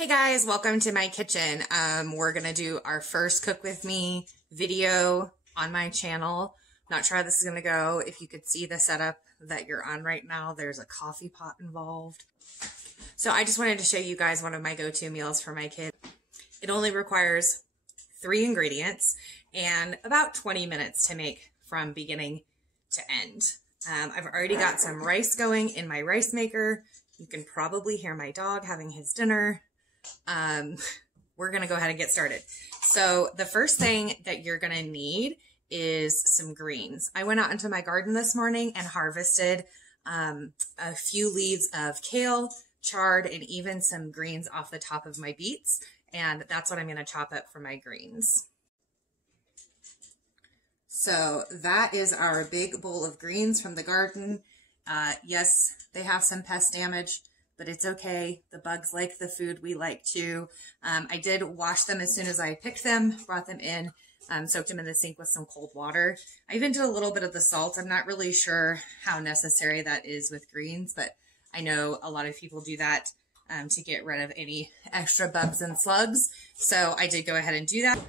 Hey guys, welcome to my kitchen. We're gonna do our first cook with me video on my channel. Not sure how this is gonna go. If you could see the setup that you're on right now, there's a coffee pot involved. So I just wanted to show you guys one of my go-to meals for my kid. It only requires 3 ingredients and about 20 minutes to make from beginning to end. I've already got some rice going in my rice maker. You can probably hear my dog having his dinner. We're going to go ahead and get started. So the first thing that you're going to need is some greens. I went out into my garden this morning and harvested a few leaves of kale, chard, and even some greens off the top of my beets. And that's what I'm going to chop up for my greens. So that is our big bowl of greens from the garden. Yes, they have some pest damage, but it's okay. The bugs like the food. We like too. I did wash them as soon as I picked them, brought them in, soaked them in the sink with some cold water. I even did a little bit of the salt. I'm not really sure how necessary that is with greens, but I know a lot of people do that to get rid of any extra bugs and slugs. So I did go ahead and do that.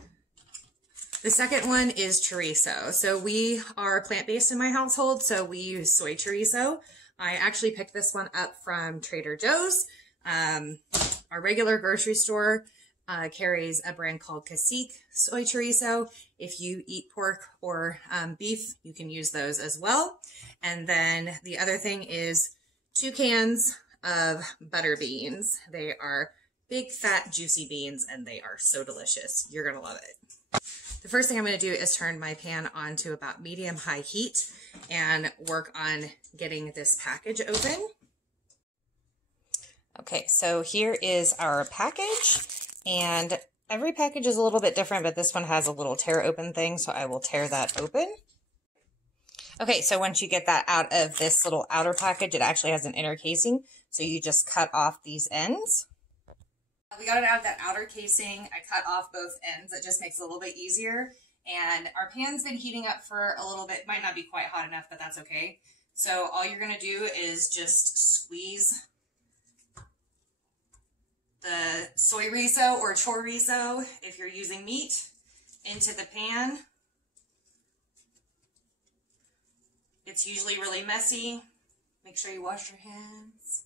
The second one is chorizo. So we are plant-based in my household, so we use soy chorizo. I actually picked this one up from Trader Joe's. Our regular grocery store carries a brand called Cacique soy chorizo. If you eat pork or beef, you can use those as well. And then the other thing is 2 cans of butter beans. They are big, fat, juicy beans, and they are so delicious. You're gonna love it. The first thing I'm going to do is turn my pan on to about medium-high heat and work on getting this package open. Okay, so here is our package, and every package is a little bit different, but this one has a little tear open thing, so I will tear that open. Okay, so once you get that out of this little outer package, it actually has an inner casing, so you just cut off these ends. We got it out of that outer casing. I cut off both ends. It just makes it a little bit easier. And our pan's been heating up for a little bit. Might not be quite hot enough, but that's okay. So all you're going to do is just squeeze the soy chorizo or chorizo, if you're using meat, into the pan. It's usually really messy. Make sure you wash your hands.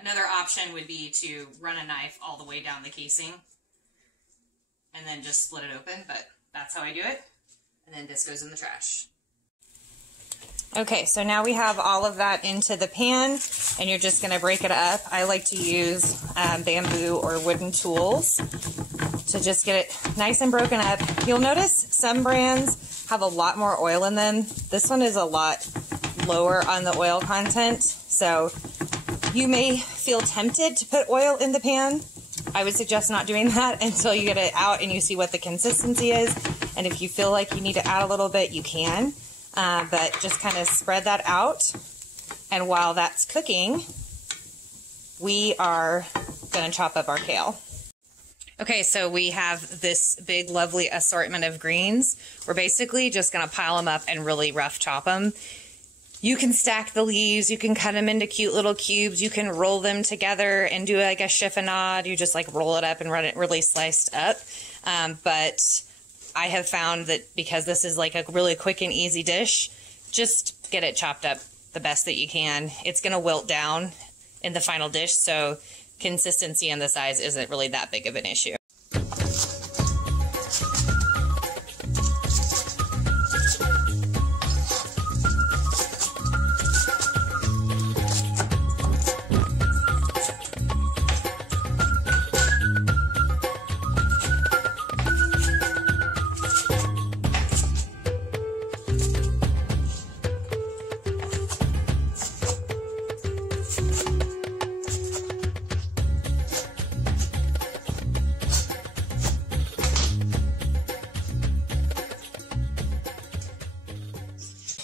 Another option would be to run a knife all the way down the casing and then just split it open, but that's how I do it. And then this goes in the trash. Okay, so now we have all of that into the pan, and you're just going to break it up. I like to use bamboo or wooden tools to just get it nice and broken up. You'll notice some brands have a lot more oil in them. This one is a lot lower on the oil content, so you may feel tempted to put oil in the pan. I would suggest not doing that until you get it out and you see what the consistency is. And if you feel like you need to add a little bit, you can. But just kind of spread that out. And while that's cooking, we are going to chop up our kale. Okay, so we have this big, lovely assortment of greens. We're basically just going to pile them up and really rough chop them. You can stack the leaves, you can cut them into cute little cubes, you can roll them together and do like a chiffonade. You just like roll it up and run it really sliced up. But I have found that because this is like a really quick and easy dish, just get it chopped up the best that you can. It's going to wilt down in the final dish, so consistency and the size isn't really that big of an issue.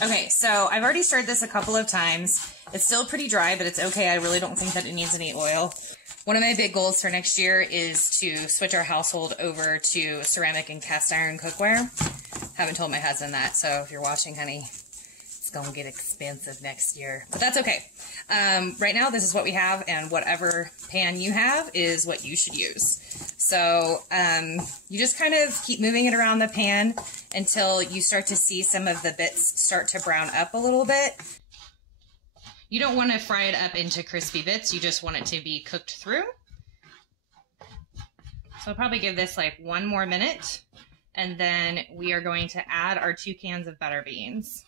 Okay, so I've already stirred this a couple of times. It's still pretty dry, but it's okay. I really don't think that it needs any oil. One of my big goals for next year is to switch our household over to ceramic and cast iron cookware. Haven't told my husband that, so if you're watching, honey, it's gonna get expensive next year. But that's okay. Right now, this is what we have, and whatever pan you have is what you should use. So you just kind of keep moving it around the pan until you start to see some of the bits start to brown up a little bit. You don't want to fry it up into crispy bits. You just want it to be cooked through. So I'll probably give this like 1 more minute, and then we are going to add our 2 cans of butter beans.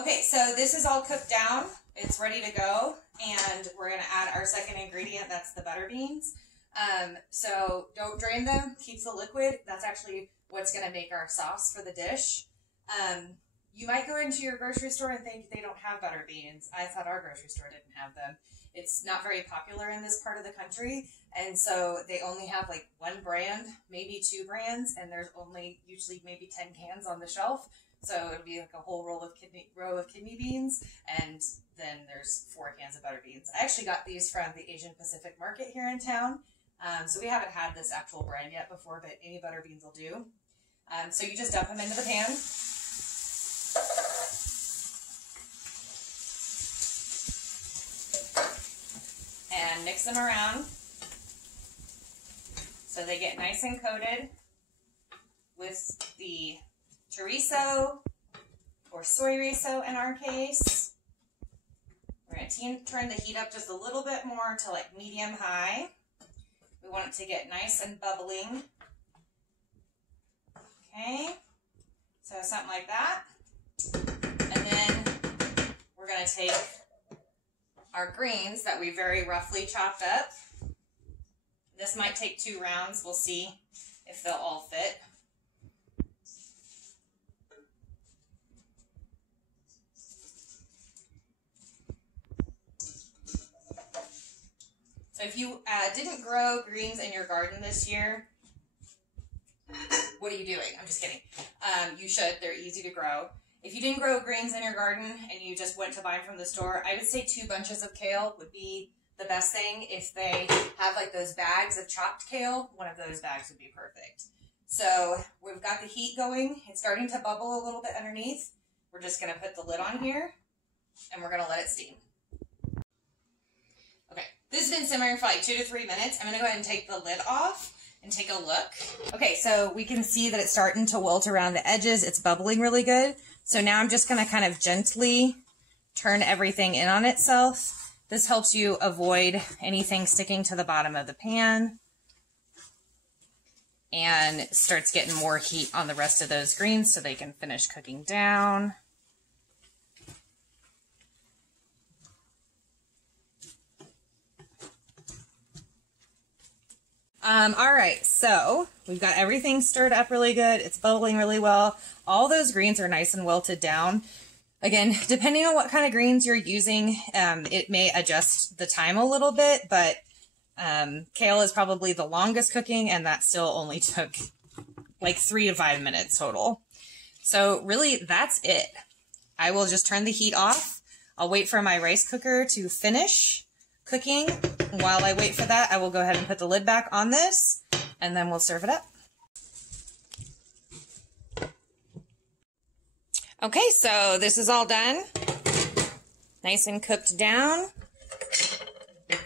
Okay, so this is all cooked down. It's ready to go, and we're going to add our second ingredient. That's the butter beans. So don't drain them. Keep the liquid. That's actually what's going to make our sauce for the dish. You might go into your grocery store and think they don't have butter beans. I thought our grocery store didn't have them. It's not very popular in this part of the country, and so they only have like 1 brand, maybe 2 brands, and there's only usually maybe 10 cans on the shelf. So it'll be like a whole row of kidney beans, and then there's 4 cans of butter beans. I actually got these from the Asian Pacific Market here in town. So we haven't had this actual brand yet before, but any butter beans will do. So you just dump them into the pan. And mix them around so they get nice and coated with the chorizo, or soy riso in our case. We're going to turn the heat up just a little bit more to like medium-high. We want it to get nice and bubbling. Okay, so something like that. And then we're going to take our greens that we very roughly chopped up. This might take 2 rounds. We'll see if they'll all fit. So if you didn't grow greens in your garden this year, what are you doing? I'm just kidding. You should. They're easy to grow. If you didn't grow greens in your garden and you just went to buy them from the store, I would say 2 bunches of kale would be the best thing. If they have like those bags of chopped kale, one of those bags would be perfect. So we've got the heat going. It's starting to bubble a little bit underneath. We're just going to put the lid on here, and we're going to let it steam. Okay, this has been simmering for like 2 to 3 minutes. I'm going to go ahead and take the lid off and take a look. Okay, so we can see that it's starting to wilt around the edges. It's bubbling really good. So now I'm just going to kind of gently turn everything in on itself. This helps you avoid anything sticking to the bottom of the pan, and starts getting more heat on the rest of those greens so they can finish cooking down. All right, so we've got everything stirred up really good. It's bubbling really well. All those greens are nice and wilted down. Again, depending on what kind of greens you're using, it may adjust the time a little bit, but kale is probably the longest cooking, and that still only took like 3 to 5 minutes total. So really, that's it. I will just turn the heat off. I'll wait for my rice cooker to finish cooking. While I wait for that, I will go ahead and put the lid back on this, and then we'll serve it up. Okay, so this is all done. Nice and cooked down. So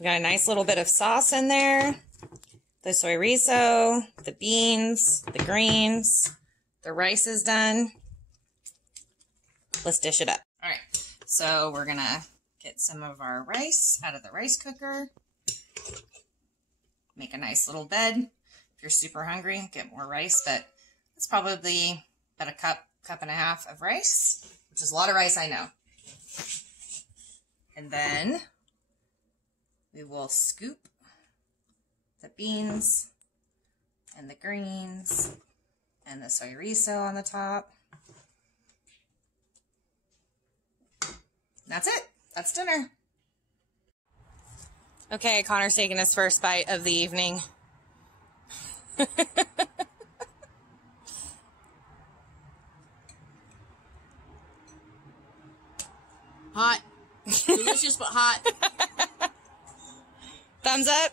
we got a nice little bit of sauce in there. The soy riso, the beans, the greens, the rice is done. Let's dish it up. All right, so we're gonna get some of our rice out of the rice cooker. Make a nice little bed. If you're super hungry, get more rice, but it's probably about a cup and a half of rice, which is a lot of rice, I know. And then we will scoop the beans and the greens and the soy riso on the top. That's it. That's dinner. Okay, Connor's taking his first bite of the evening. Hot. Delicious, but hot. Thumbs up.